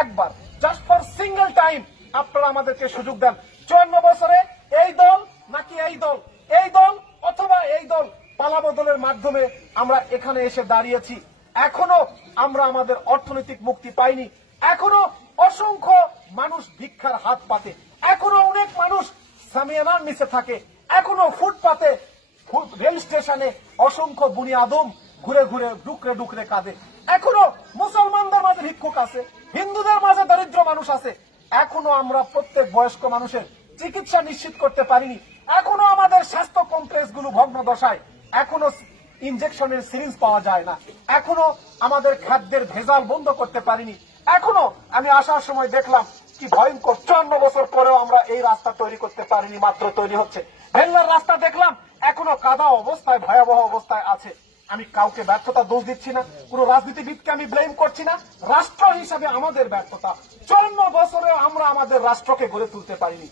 একবার just for single time আপনারা আমাদেরকে সুযোগ দেন। 54 বছরে এই দল নাকি এই দল, এই দল অথবা এই দল পালাবদলের মাধ্যমে আমরা এখানে এসে দাঁড়িয়েছি। এখনো আমরা আমাদের অর্থনৈতিক মুক্তি পাইনি। এখনো অসংখ্য মানুষ ভিক্ষার হাত পাতে, এখনো অনেক মানুষ সামিয়ানার নিচে থাকে, এখনো ফুটপাতে রেল স্টেশনে অসংখ্য বুনি আদম ঘুরে ঘুরে ডুকরে ডুকরে কাঁদে। এখনো মুসলমানদের মাঝে ভিক্ষুক আছে, হিন্দুদের মাঝে দরিদ্র মানুষ আছে। এখনো আমরা প্রত্যেক বয়স্ক মানুষের চিকিৎসা নিশ্চিত করতে পারিনি। এখনো আমাদের স্বাস্থ্য কমপ্লেক্স গুলো ভগ্ন দশায়, এখনো ইনজেকশনের সিরিঞ্জ পাওয়া যায় না, এখনো আমাদের খাদ্যের ভেজাল বন্ধ করতে পারিনি। এখনো আমি আসার সময় দেখলাম কি ভয়ঙ্কর, 54 বছর পরেও আমরা এই রাস্তা তৈরি করতে পারিনি, মাত্র তৈরি হচ্ছে। ভেঙ্গার রাস্তা দেখলাম এখনো কাদা অবস্থায়, ভয়াবহ অবস্থায় আছে। আমি কাউকে ব্যর্থতা দোষ দিচ্ছি না, কোন রাজনীতিবিদকে আমি ব্লেম করছি না। রাষ্ট্র হিসাবে আমাদের ব্যর্থতা, 54 বছরে আমরা আমাদের রাষ্ট্রকে গড়ে তুলতে পারিনি।